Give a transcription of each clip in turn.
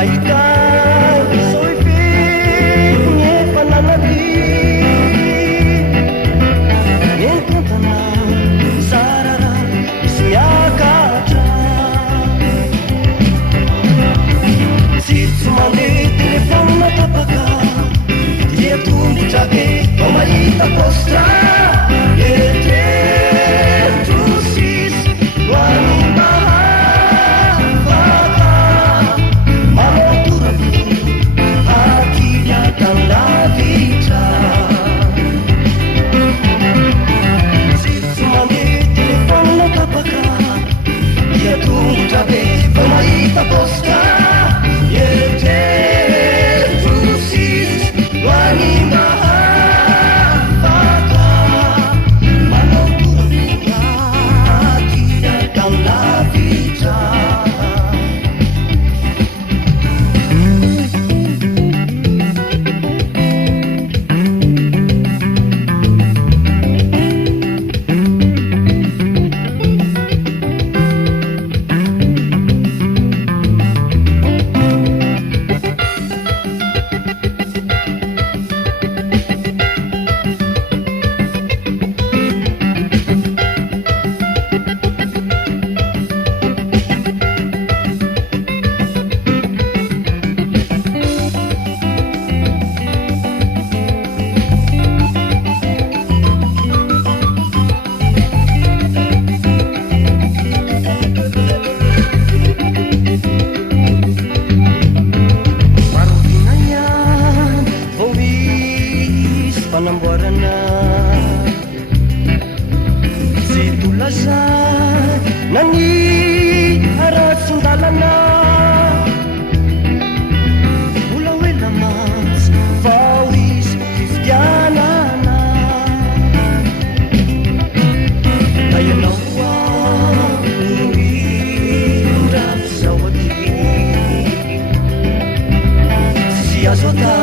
Nahita soifet ngefananadi Ngentantana sarara ismiakatra Sitsumande telefona tapaka Dia tumbutra ke pamahita postra Etretusis wanimahafaka Mamoturabu akinya kanlavitra Sitsumande telefona tapaka Dia tumbutra ke pamahita postra Etretusis wanimahafaka Mamoturabu akinya kanlavitra Panamboarana Situlasa Nani Aratsindalana Ulawela mas Fawis Kristianana Ayanawa Uwira Sawati Siyasota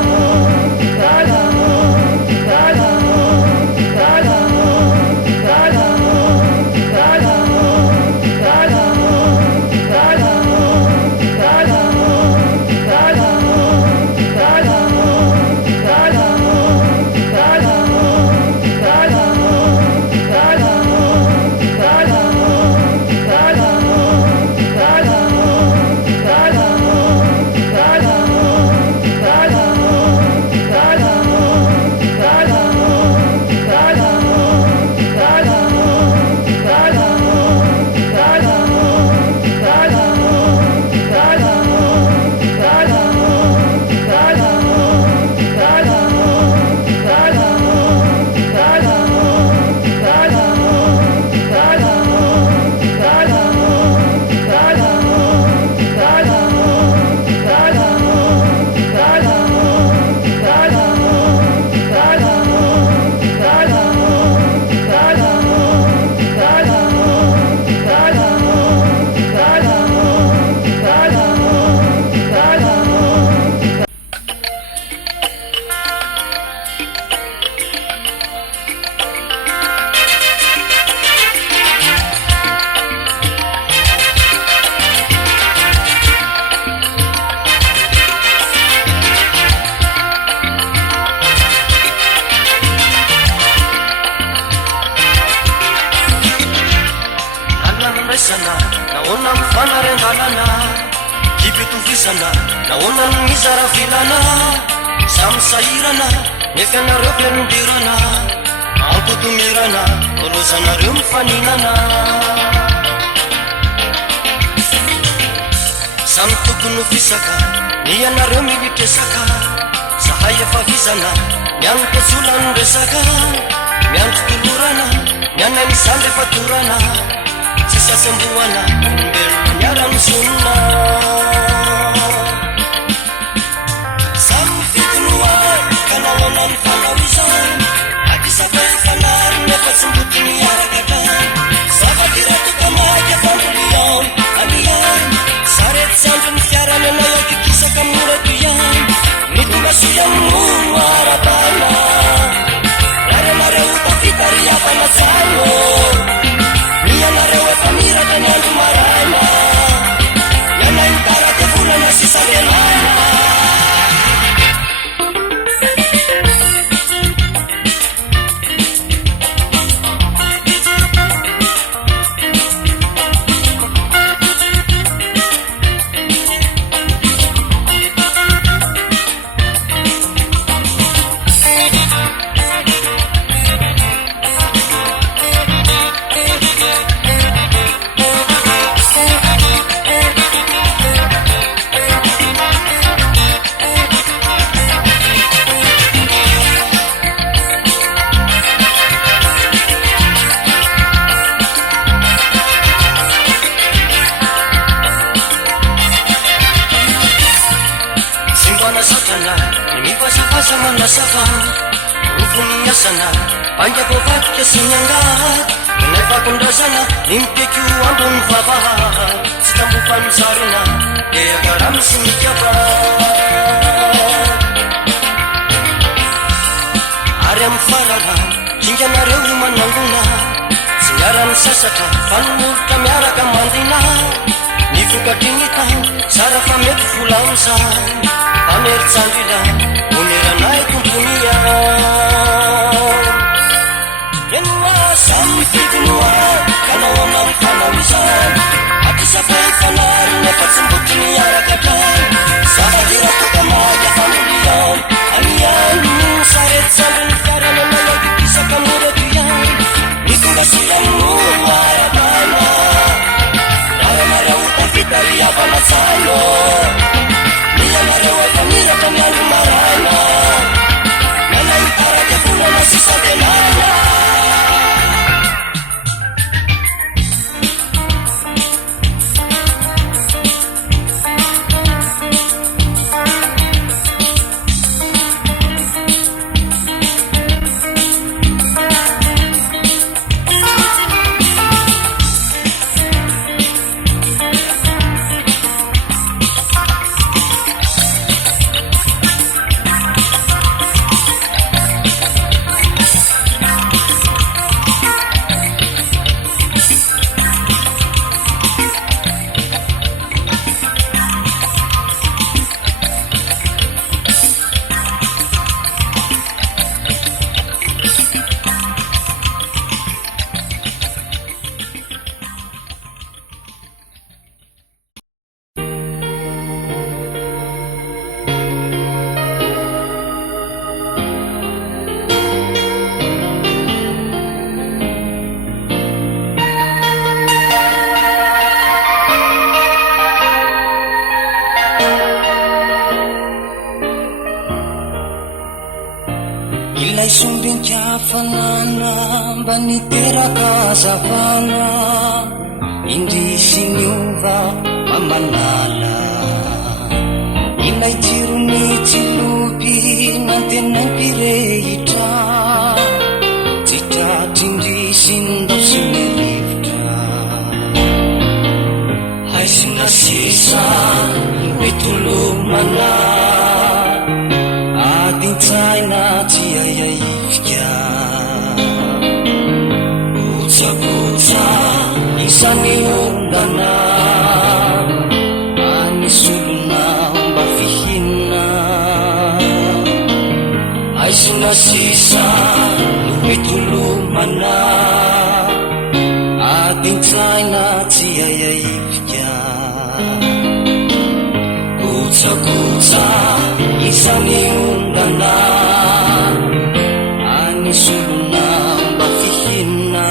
Kala Naona mfanarengalana kipituvisana naona mizara filana samsairana nefanareo mpianondirana ampotomirana kolozanareo mifaninana samy tokony fisaka nianareo militresaka zahay efa visana mianontotsolany resaka miandro tolorana mianay misandy efa torana Sasambuana Yaram sunna Samfitunwa Kanawanan Kanawizan Akisabay kanar Nefatsumbutin yarakatan Sabagiratu kamaya Fambuliyan Aniyan Saret sandun Fiaran Naya kikisa kamuratuyan Nitumbasuyan Muarabana Nare utafitari Yapanatsayo Niya narewe pamira dan yang marana Yana intara manasaka ufuniasana panjakovatika sinyangat nefakundasana nimpeku ambon vavaha sitambupanzarina deagaramsimikava ariam farara jinganareu mananguna siaran sasaka fanmurta miaraka mandina nivokadrinita sarafa mety volamza amerytsandrila oneranay tomponia enoa samy fikonoa kanao amamy fanao izany atisafay fanary nefa tsy mboky miarakatray zavadirakokamaka famolian amiany saretsandriny fiaranana yakipisaka moraduyan nikongasiamno arakana aramarautakitariavanatsano niamareo efaniraka miandro marana nanaitaraka volana sisatenana ilay sombinkafanana mba niteraka zavana indrisiniova mamanala ilay tirony tsiloby nantenampirehitra tsy tratrindrisindao sy mirivitra haisinasisa metolomana adintsaina tsy aiaifika kotsakosa isany ondana anisolona mba fihinna aisinasisa metolomana adintsaina tsy aiaifika kotsakosa isany ondana anisolona mba fihinna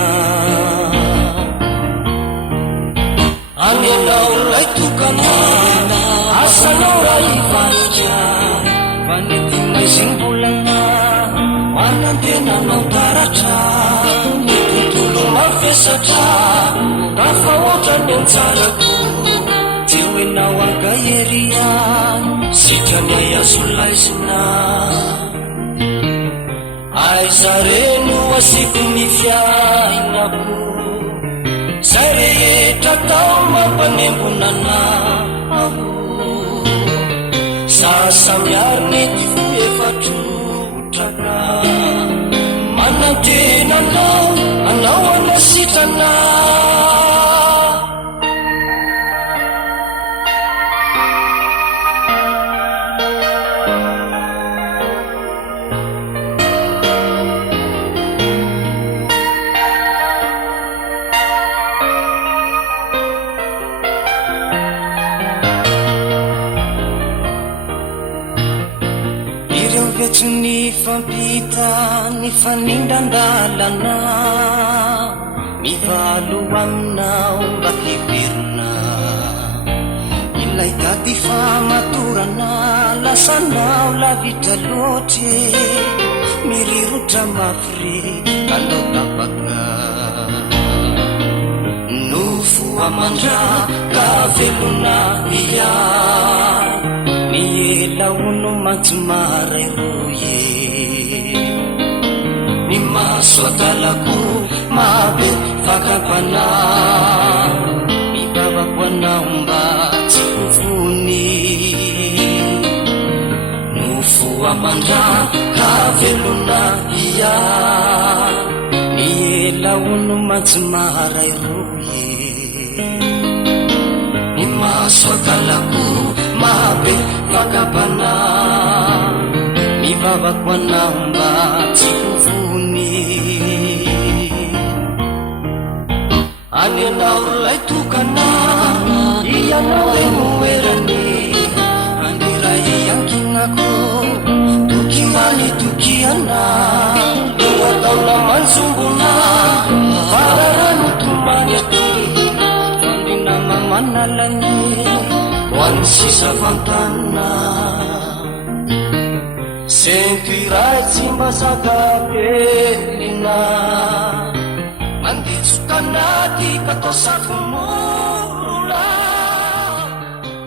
anenao lay tokana asanao ray varitra fanetymay zimbolana manantenanao taratra tontolo mafesatra rafa ohatrany antsarako tsy hoenao angaheria sitrany azolaisina aizareno asiko mifiainako zay rehetra tao mampanembonana ako sasamiariny ty foefatrotraka manantenanao anao anasitrana ny fampita ny fanindrandalana mivalo aminao mba hivirina ilay daty famatorana lasanao lavitra loatre mirirotra mafire kalao tapaka nofo amandra ka velona ia miela ono matsmaray roye ni maswakalako mabe fakapana mibabakwanahomba tsikofoni nofo amandra kavelona ia nielaono matsmaray roye ni maswakalako mabe fakapana mibabakwanahomba tsikofoni anenao lay tokana ianao enoerany andiray ankinako tokimany tokiana loataona manzombona fararano tomany aty andina mamanalany hoany sisa fantana senkiray tsy mba sakapelina manditsokanaty katao safomorola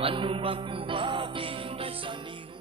manombako avy ndraizanio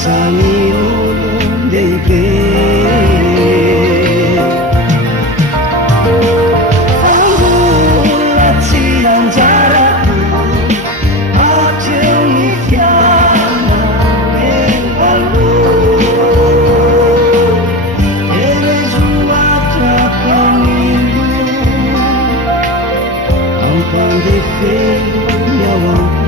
Sani ulun debe Angulat siang jarakku Aceh ikhtiana Mengalu Elezua takanilu Ampang defendo nyawaku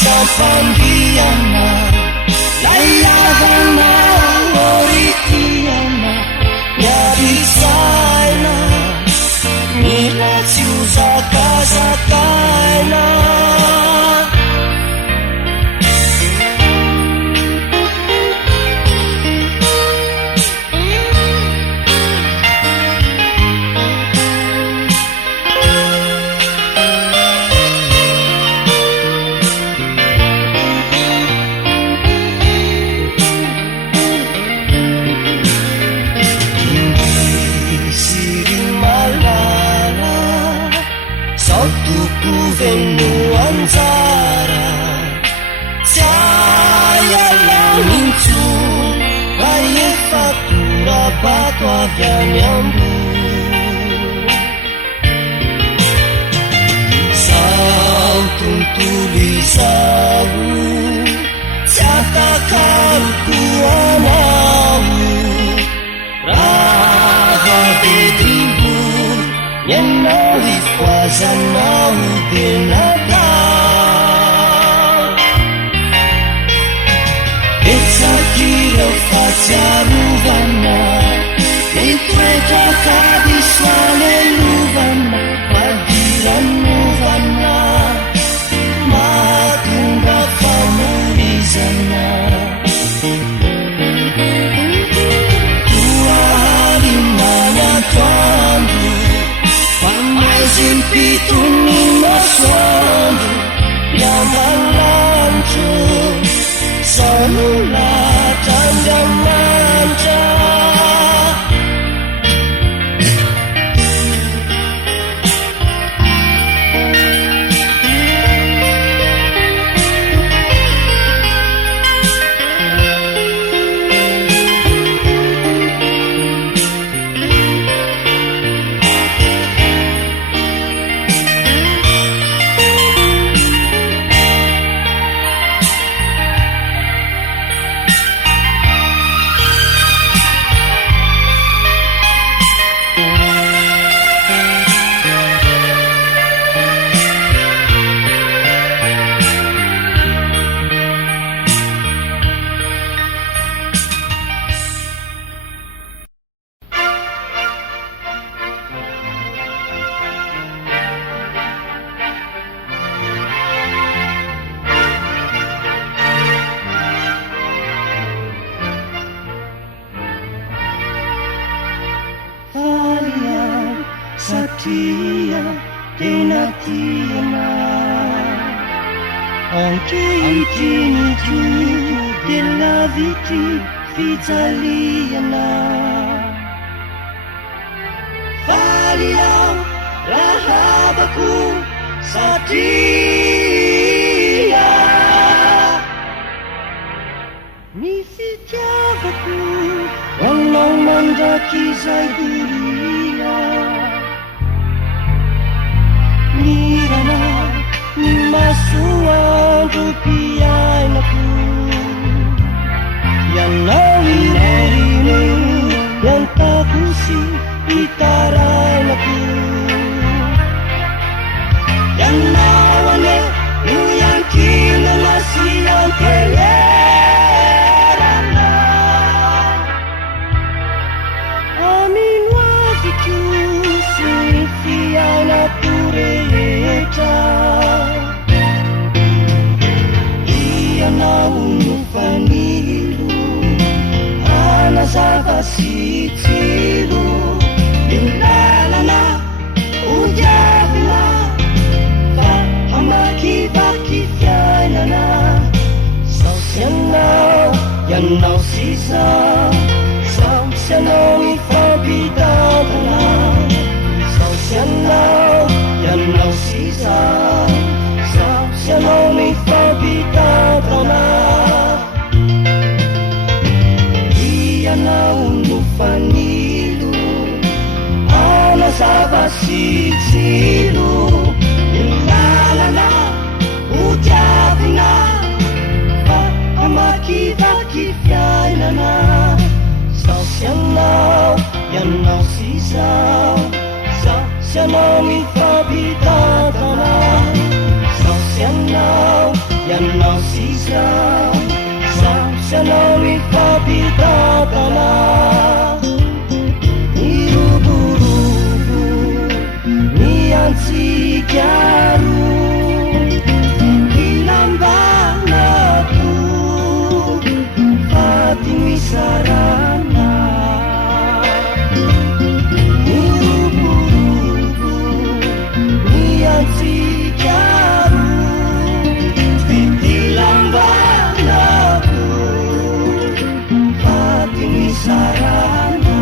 Sampandiana Layavana Oritiana Nyabisaina Mila ciusa casa taina yang nyambung Sautun tulisau Catakan kuanau Raha bedribu Nyenawi fazanau binatang Etsakira fajaruvana Itweka kadiswane luvana Padiran luvana Matunga famurizana Tua harimanya tuandu Pamazin pituni maswandu Yaman lancu Sanula tanda manca Satya Denatina ankehitriny de lavitry fijaliana valilao rahavako satria ny fitiavako hoanao mandraky izay doria mirana ny masoandro mpiainako ianao irariny iantakosy itarainako ianao ane no iankinana sy ampelerana amino aviko sy ny fiainako rehetra ianao no fanilo anazava sy tsilo milalana odiavina fa hamakivaky fiainana sao sy anao ianao sy zaho sao sy anao mifampitantana sao sy anao ianao sy zaho sao sy anao mifampitantana ianao no fanilo anazava sy tsilo milalana odiavina fa hamakivaky fiainana sao sy anao ianao sy zaho sao sy anao mifampitantana sao sy anao ianao sy zaho sao sy anao mifampitantana miroborobo miantsikaro ilambanako faty misarana miroborobo miantsikaro ilambanako faty misarana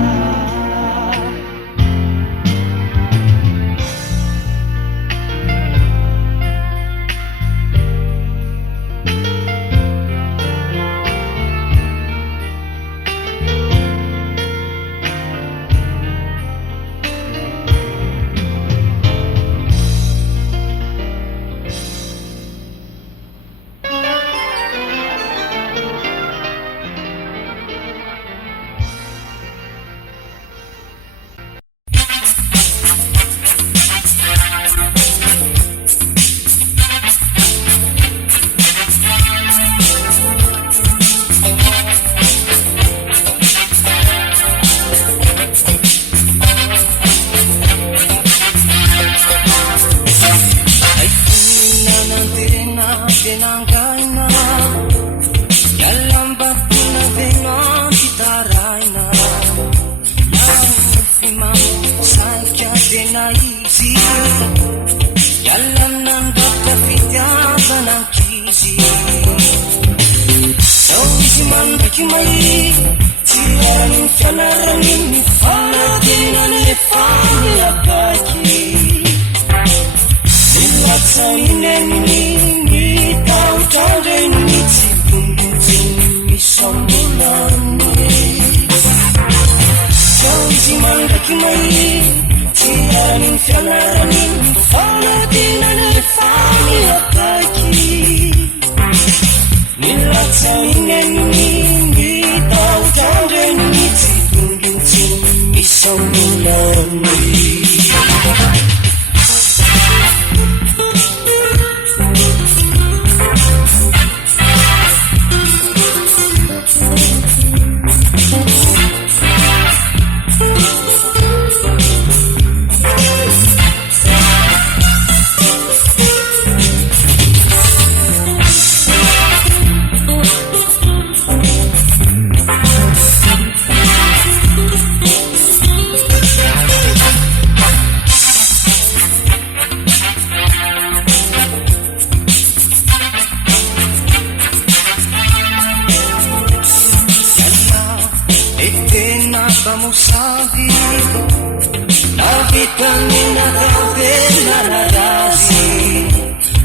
Kamina kampena na razi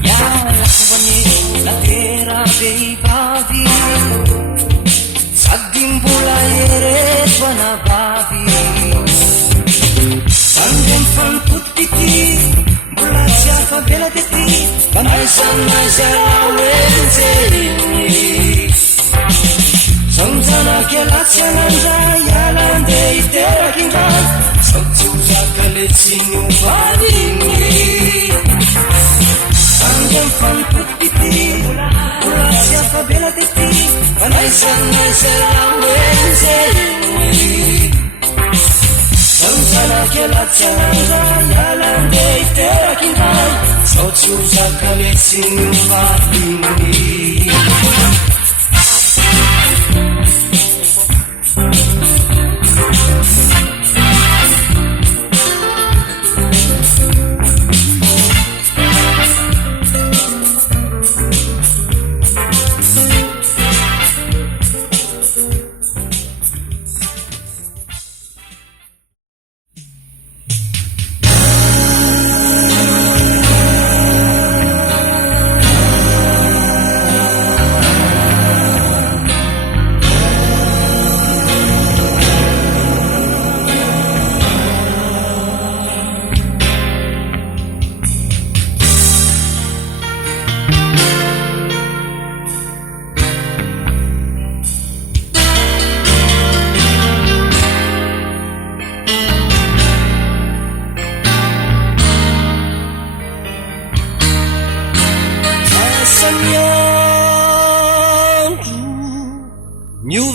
ya lakwani la tera veivavi Sadimbula eretwa na bavi Sandem fankutiti Mula siapa bela teti Pamaisana zela wenzerini Samzana kelatsia nanja Yalande itera kingan Sautuza kaletsinu vadini Sandem fankutiti Mula siapa bela teti Pamaisana zela wenzerini Samzana kelatsia nanja Yalande itera kingan Sautuza kaletsinu vadini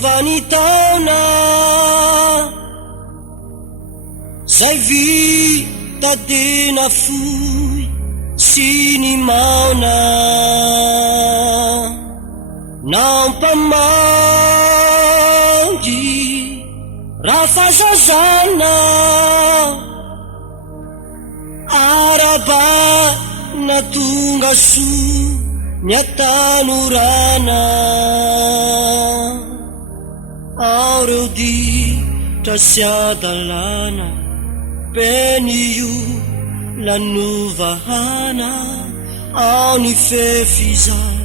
Vanitaona Zay vita dena fui Sini mauna Nampamangi Rafazazana Araba Natunga su Nyatanurana Aureu di trasiadalana Peniu lanuvahana Ao ni fefizay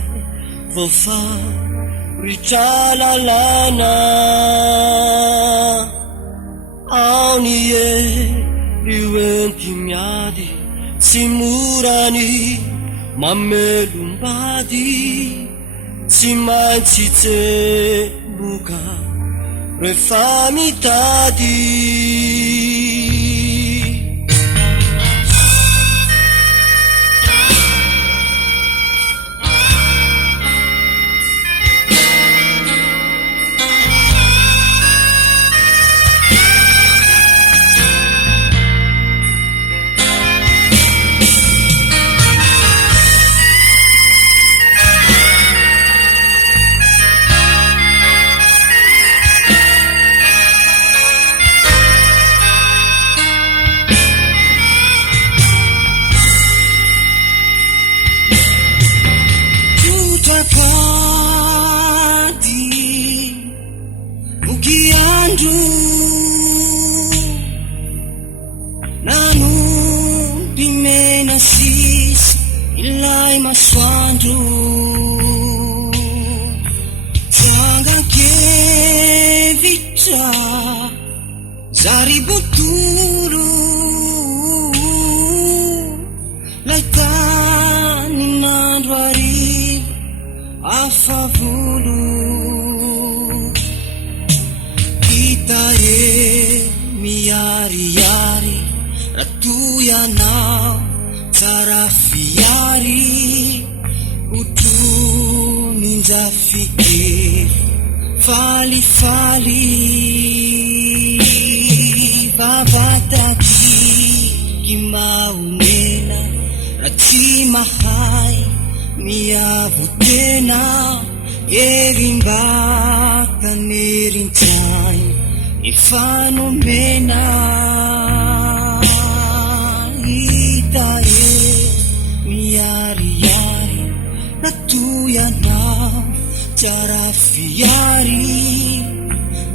Vofa ritralalana Ao ni riwenti miadi Simurani mamelumbadi Simanci buka Refamitadi Maswandu Janga kevita Zaributuru Laitani nandwari Afavulu Kita miyari-yari Ratuya now Tarafiari Utu ninja fikir Fali-fali Babataki Kimaunena Ratimahai Miyabutena Erimbaka nerintai Ifanomena Itaye Miyari-yari Natuya na Tarafiari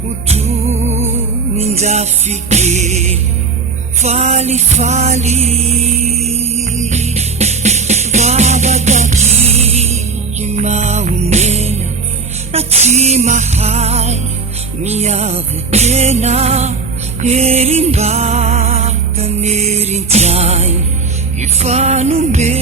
Utu ninja fikir fali-fali babagaki kimaumena na tsy mahay miavy tena herimbaka nerintsay ifanome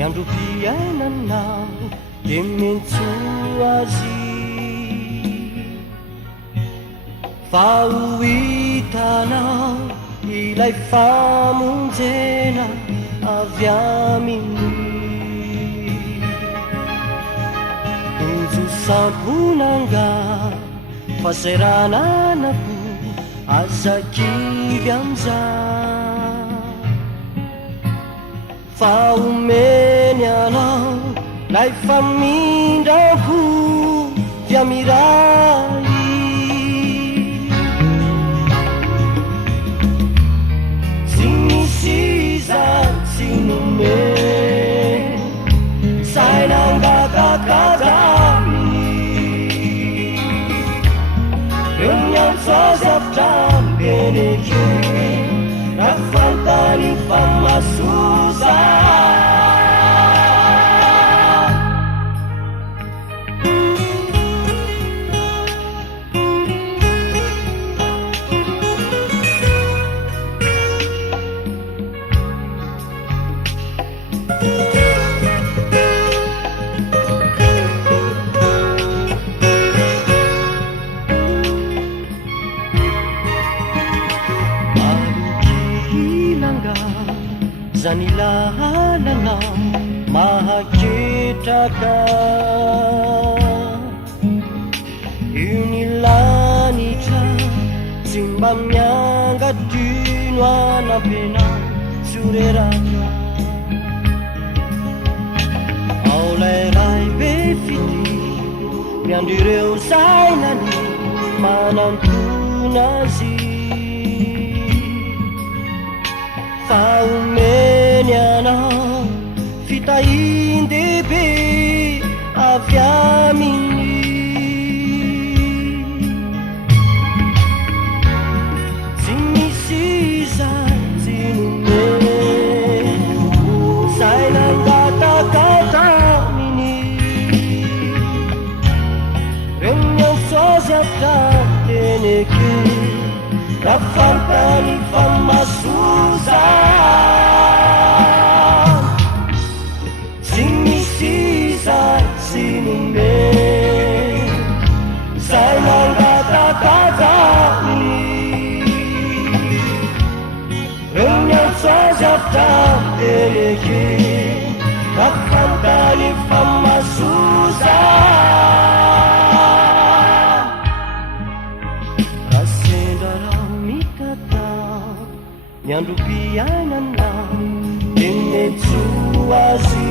Yang rupiah nanau demensuasi Fauitanau ilai famunzena aviamini Uzu sampunanga faserana naku azaki viamza Faumenianau lai famindraku viamirai Sinisizan sinume sainangakakadami Yang sosaptan beneke Rafantani famasusa Zanilahalanau mahakitaka Unilanita simbamnyanga dinwa na pena sureraka Aulai befiti Miandireu sainani manantunazi Faumenianau fitaindebe aviamini Sinisisa sinume sainangkata-katamini Renyang sosiapta deneke Rafantani famasusa Sinisisa sinume sainangkata-katami Renyang sosiapta deneke Rafantani famasusa Yang rupiah nanau demensuasi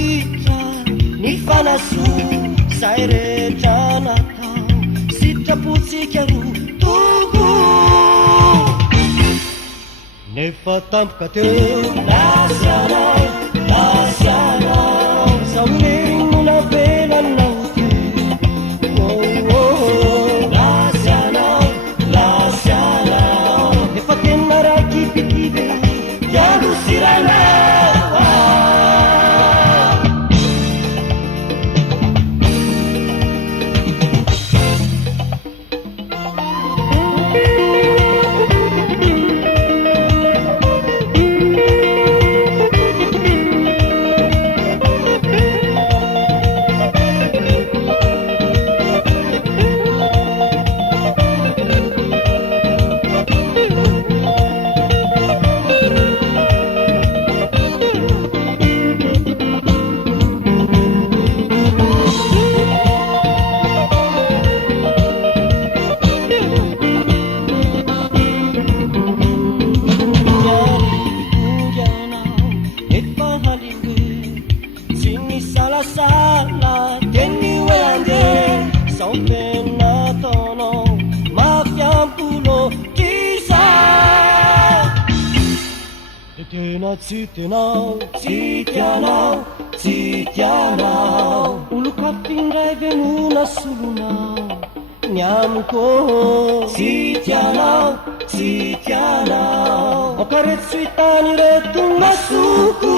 miditra ny fanasoa zay rehetra natao sitrapotsika ro toko nefa tampoka teo lasianao zaho mirigno velanao ty lasianao nefa tena rakipikive ialosiranao Sala teni wende saupena tono mafiampulo kisa tetena tsitianao ulu kapingay venuna sulunao nyamko tsitianao okaretsuitani retu masuku